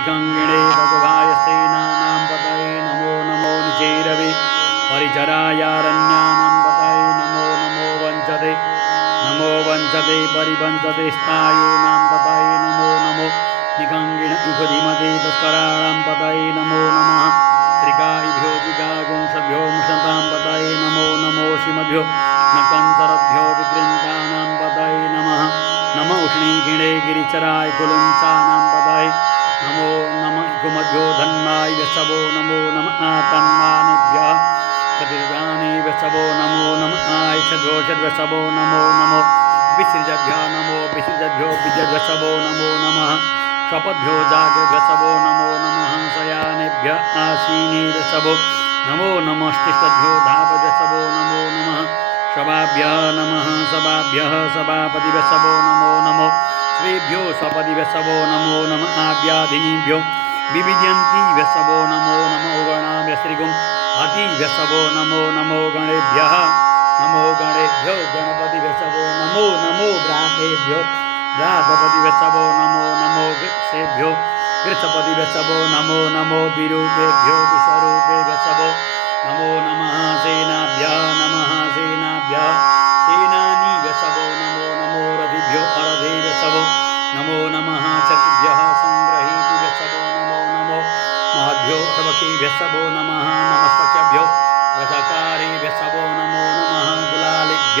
निकङ्गिणे भगवायस्तेनानां पतये नमो नमो निचैरवे परिचरायारण्यानां पतये नमो नमो वञ्चते परिवञ्चते स्थायूनां पतये नमो नमो निकङ्गिण इषधिमते तस्कराणां पतये नमो नमः श्रीकायिभ्यो जिगागुंसभ्यो मुषतां पतये नमो नमो श्रीमद्भ्यो नकन्तरभ्यो विकृन्तानां पतये नमः नमो उष्णीगिणे गिरिचराय कुलुञ्चानां पतये नमो नमः कुमद्भ्यो धन्माय वृषभो नमो नमः तन्मानेभ्यः प्रतिदाने वृषभो नमो नमः आयषद्वृषभो नमो नमो विसृजभ्यो नमो विसृजभ्यो विजवृषभो नमो नमः शपथभ्यो जागृवृषभो नमो नमः शयानेभ्यः आसीने वृषभो नमो नमस्तिष्ठभ्यो धाववृषभो नमो नमः शवाभ्यः नमः सभाभ्यः सभापतिवृषभो नमो नमो श्रीभ्यो स्वपतिवृषभो नमो नमः आव्याधिनीभ्यो विविद्यन्ति वृषभो नमो नमो गणाभ्य श्रीगुं अतिवृषभो नमो नमो गणेभ्यः नमो गणेभ्यो गणपतिवृषभो नमो नमो भ्रातेभ्यो भ्रातपतिवृषभो नमो नमो वृक्षेभ्यो वृक्षपतिवृषभो नमो नमो विरूपेभ्यो विश्वरूपे वृषभो नमो नमः सेनाभ्यः सेनानी वृषभो नमो नमो रथिभ्यो अरथे वृषभो नमो नमः चतुभ्यः संग्रहीति वृषभो नमो नमो महद्भ्यो अर्वके वृषभो नमः नमस्तभ्यो रथकारे वृषभो